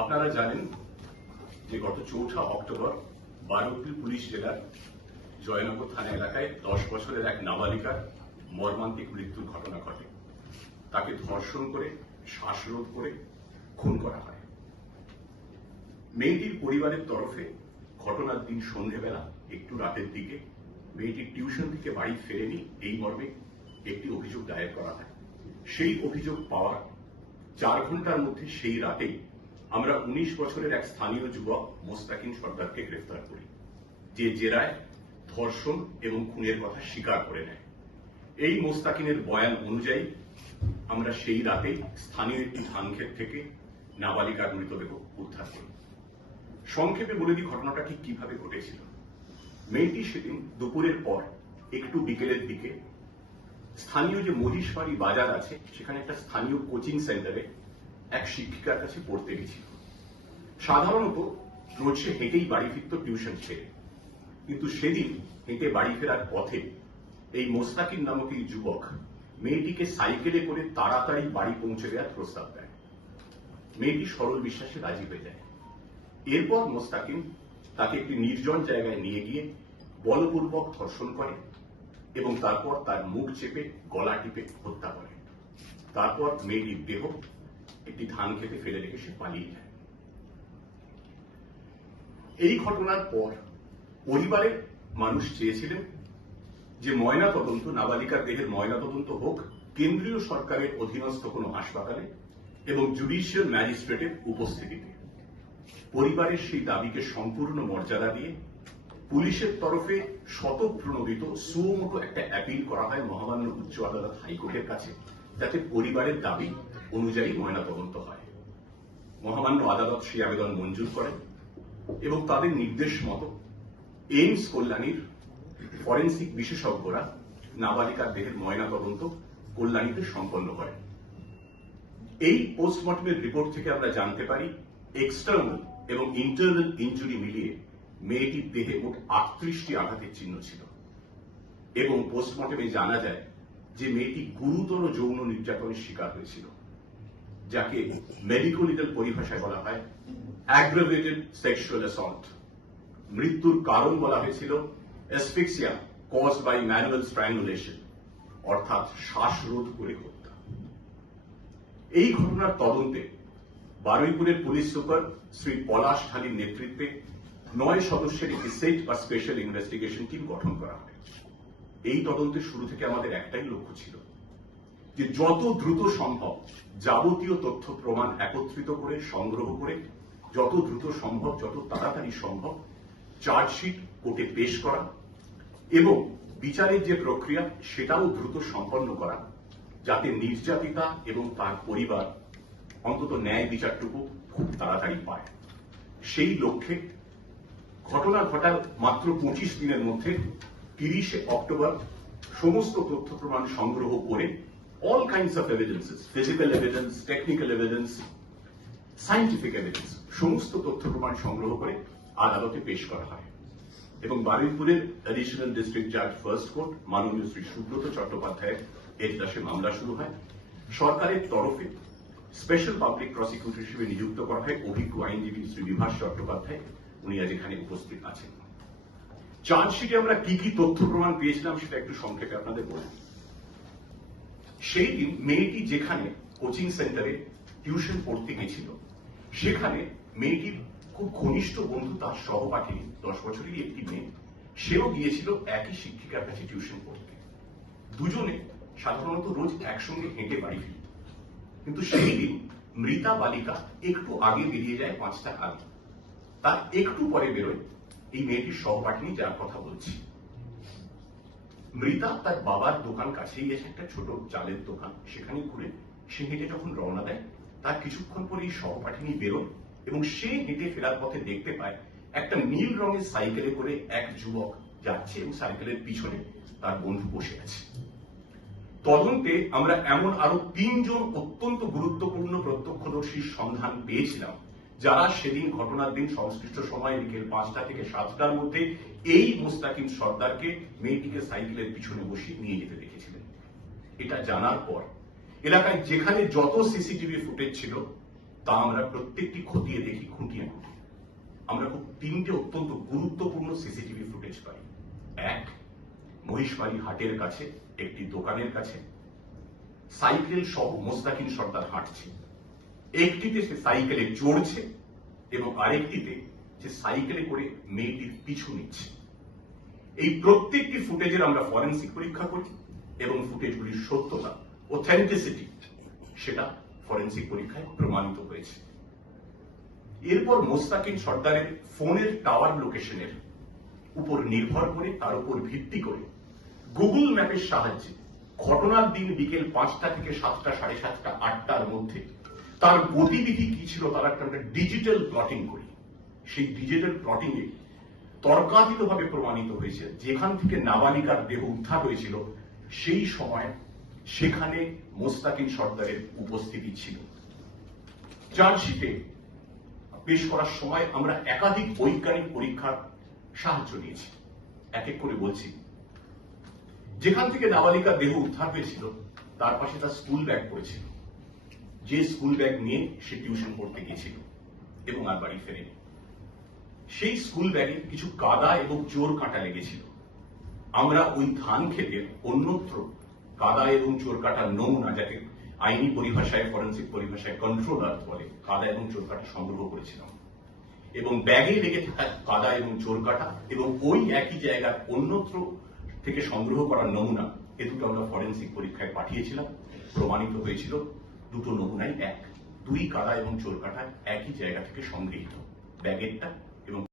আপনারা জানেন যে গত চৌঠা অক্টোবর বারুইপুর পুলিশ জেলার জয়নগর থানা এলাকায় দশ বছরের এক নাবালিকার মর্মান্তিক মৃত্যুর ঘটনা ঘটে। তাকে ধর্ষণ করে, শ্বাসরোধ করে খুন করা হয়। মেয়েটির পরিবারের তরফে ঘটনার দিন সন্ধেবেলা, একটু রাতের দিকে, মেয়েটির টিউশন থেকে বাড়ি ফেরেনি, এই মর্মে একটি অভিযোগ দায়ের করা হয়। সেই অভিযোগ পাওয়ার চার ঘণ্টার মধ্যে সেই রাতেই আমরা উনিশ বছরের এক স্থানীয় যুবক মোস্তাকিন সর্দারকে গ্রেফতার করি, যে জেরায় ধর্ষণ এবং খুনের কথা স্বীকার করে নেয়। এই মোস্তাকিনের বয়ান অনুযায়ী, আমরা সেই রাতে স্থানীয় একটি ধানক্ষেত থেকে নাবালিকার মৃতদেহ উদ্ধার করি। সংক্ষেপে বলে দিই ঘটনাটা ঠিক কীভাবে ঘটেছিল। মেয়েটি সেদিন দুপুরের পর একটু বিকেলের দিকে স্থানীয় যে মহিষবাড়ি বাজার আছে, সেখানে একটা স্থানীয় কোচিং সেন্টারে এক শিক্ষিকার কাছে পড়তে গেছিল। সাধারণত রোজ সে হেঁটেই বাড়ি ফিরত টিউশন ছেড়ে। কিন্তু সেদিন হেঁটে বাড়ি ফেরার পথে এই মোস্তাকিন নামক এই যুবক মেয়েটিকে সাইকেলে করে তাড়াতাড়ি বাড়ি পৌঁছে দেওয়ার প্রস্তাব দেয়। মেয়েটি সরল বিশ্বাসে রাজি হয়ে যায়। এরপর মোস্তাকিম তাকে একটি নির্জন জায়গায় নিয়ে গিয়ে বলপূর্বক ধর্ষণ করে এবং তারপর তার মুখ চেপে গলা টিপে হত্যা করে। তারপর মেয়েটির দেহ একটি ধান খেতে ফেলে রেখে সে পালিয়ে যায়। এই ঘটনার পর পরিবারের মানুষ চেয়েছিলেন যে ময়না তদন্ত নাবালিকার দেহের ময়না তদন্ত হোক, কেন্দ্রীয় সরকারের অধীনস্থ কোনো হাসপাতালে এবং জুডিশিয়াল ম্যাজিস্ট্রেটের উপস্থিতিতে। পরিবারের সেই দাবিকে সম্পূর্ণ মর্যাদা দিয়ে পুলিশের তরফে শতপ্রণোদিত সুমতো একটা অ্যাপিল করা হয় মহামান্য উচ্চ আদালত হাইকোর্টের কাছে, যাতে পরিবারের দাবি অনুযায়ী ময়নাতদন্ত হয়। মহামান্য আদালত সেই আবেদন মঞ্জুর করেন এবং তাদের নির্দেশ মতো এইমস কল্যাণীর ফরেন্সিক বিশেষজ্ঞরা নাবালিকার দেহের ময়নাতদন্ত কল্যাণীতে সম্পন্ন করেন। এই পোস্টমর্টমের রিপোর্ট থেকে আমরা জানতে পারি এক্সটার্নাল এবং ইন্টারনাল ইঞ্জুরি মিলিয়ে মেয়েটির দেহে মোট আটত্রিশটি আঘাতের চিহ্ন ছিল এবং পোস্টমর্টমে জানা যায় যে মেয়েটি গুরুতর যৌন নির্যাতনের শিকার হয়েছিল। যাকে মেডিকো পরিভাষায় বলা হয় অ্যাগ্রাভেটেড সেক্সুয়াল অ্যাসল্ট মৃত্যুর কারণ বলা হয়েছিল asphyxia cause by manual strangulation অর্থাৎ শ্বাসরোধ করে হত্যা। এই ঘটনার তদন্তে বারুইপুরের পুলিশ সুপার শ্রী পলাশ ঢালির নেতৃত্বে নয় সদস্যের একটি সেট বা স্পেশাল ইনভেস্টিগেশন টিম গঠন করা হয়। এই তদন্তের শুরু থেকে আমাদের একটাই লক্ষ্য ছিল যে যত দ্রুত সম্ভব যাবতীয় তথ্য প্রমাণ একত্রিত করে, সংগ্রহ করে, যত দ্রুত সম্ভব, যত তাড়াতাড়ি সম্ভব চার্জশিট কোর্টে পেশ করা এবং বিচারের যে প্রক্রিয়া, সেটাও দ্রুত সম্পন্ন করা যাতে নির্যাতিতা এবং তার পরিবার অন্তত ন্যায় বিচারটুকু খুব তাড়াতাড়ি পায়। সেই লক্ষ্যে ঘটনা ঘটার মাত্র পঁচিশ দিনের মধ্যে তিরিশে অক্টোবর সমস্ত তথ্য প্রমাণ সংগ্রহ করে all kinds of evidences physical evidence technical evidence scientific evidence সমস্ত তথ্য প্রমাণ সংগ্রহ করে আদালতে পেশ করা হয়। এবং বারুইপুরের অ্যাডিশনাল ডিস্ট্রিক্ট জাজ ফার্স্ট কোর্ট মাননীয় শ্রী সুব্রত চট্টোপাধ্যায়ের এজলাসে মামলা শুরু হয়। সরকারের তরফে স্পেশাল পাবলিক প্রসিকিউটর হিসেবে নিযুক্ত করা হয় অভিজ্ঞ আইনজীবী শ্রী বিভাস চট্টোপাধ্যায়। উনি আজ এখানে উপস্থিত আছেন। চার্জশিটে আমরা কি কি তথ্য প্রমাণ পেয়েছিলাম সেটা একটু সংক্ষেপে আপনাদের বলি সেই মেয়েটি যেখানে কোচিং সেন্টারে টিউশন পড়তে গেছিল, সেখানে মেয়েটির খুব ঘনিষ্ঠ বন্ধু তার সহপাঠিনী দশ বছরেরই একটি মেয়ে, সেও গিয়েছিল একই শিক্ষিকার কাছে টিউশন পড়তে। দুজনে সাধারণত রোজ একসঙ্গে হেঁটে বাড়ি ফিরত। কিন্তু সেই দিন মৃতা বালিকা একটু আগে বেরিয়ে যায় পাঁচটা আগে তার একটু পরে বেরোয় এই মেয়েটির সহপাঠিনী যার কথা বলছি। মৃতা তার বাবার দোকান কাছেই গেছে একটা ছোট চালের দোকান। সেখানে ঘুরে সে হেঁটে যখন রওনা দেয়, তার কিছুক্ষণ পরে এই সহপাঠিনী বেরোয় এবং সে হেঁটে ফেরার পথে দেখতে পায় একটা নীল রঙের সাইকেলে করে এক যুবক যাচ্ছে এবং সাইকেলের পিছনে তার বন্ধু বসে আছে। তদন্তে আমরা এমন আরও তিনজন অত্যন্ত গুরুত্বপূর্ণ প্রত্যক্ষদর্শীর সন্ধান পেয়েছিলাম। যারা সেদিন ঘটনার দিন সংশ্লিষ্ট সময় বিকেল পাঁচটা থেকে সাতটার মধ্যে এই মুস্তাকিম সর্দারকে মেয়েটিকে সাইকেলের পিছনে বসিয়ে নিয়ে যেতে দেখেছিলেন। এটা জানার পর এলাকায় যেখানে যত সিসিটিভি ফুটেজ ছিল, তা আমরা প্রত্যেকটি খতিয়ে দেখি, খুঁটিয়ে খুঁটি। আমরা খুব তিনটে অত্যন্ত গুরুত্বপূর্ণ সিসিটিভি ফুটেজ পাই। এক, মহিষবাড়ি হাটের কাছে, একটি দোকানের কাছে। সাইকেল সহ মোস্তাকিন সর্দার হাঁটছে। একটিতে সে সাইকেলে চড়ছে এবং আরেকটিতে সে সাইকেলে করে মেয়েটির পিছু নিচ্ছে। এই প্রত্যেকটি ফুটেজের আমরা ফরেন্সিক পরীক্ষা করি এবং ফুটেজগুলির সত্যতা অথেন্টিসিটি সেটা ফরেন্সিক পরীক্ষায় প্রমাণিত হয়েছে। এরপর মোস্তাকিন সর্দারের ফোনের টাওয়ার লোকেশনের উপর নির্ভর করে, তার উপর ভিত্তি করে গুগল ম্যাপের সাহায্যে ঘটনার দিন বিকেল পাঁচটা থেকে সাতটা, সাড়ে সাতটা, আটটার মধ্যে তার গতিবিধি কি ছিল তার একটা আমরা ডিজিটাল প্লটিং করি। সেই ডিজিটাল প্লটিং এ তর্কাতীতভাবে প্রমাণিত হয়েছে, যেখান থেকে নাবালিকার দেহ উদ্ধার হয়েছিল, সেই সময় সেখানে মোস্তাকিন সর্দারের উপস্থিতি ছিল। চার্জশিটে পেশ করার সময় আমরা একাধিক বৈজ্ঞানিক পরীক্ষার সাহায্য নিয়েছি। এক এক করে বলছি। যেখান থেকে নাবালিকার দেহ উদ্ধার হয়েছিল, তার পাশে তার স্কুল ব্যাগ পড়েছিল। যে স্কুল ব্যাগ নিয়ে সে টিউশন পড়তে গিয়েছিল এবং আর বাড়ি ফেরেনি। সেই স্কুল ব্যাগে কিছু কাদা এবং চোর কাঁটা লেগেছিল। আমরা ওই ধান খেতে অন্যত্র কাদা এবং চোর কাটার নমুনা, যাকে আইনি পরিভাষায় ফরেন্সিক পরিভাষায় কন্ট্রোল আর্থ বলে, কাদা এবং চোর কাটা সংগ্রহ করেছিলাম। এবং ব্যাগে লেগে থাকা কাদা এবং চোর কাটা এবং ওই একই জায়গার অন্যত্র থেকে সংগ্রহ করার নমুনা, এ দুটো আমরা ফরেন্সিক পরীক্ষায় পাঠিয়েছিলাম, প্রমাণিত হয়েছিল। দুটো নমুনাই এক। দুই কাদা এবং চোর কাটা একই জায়গা থেকে সংগৃহীত। ব্যাগেরটা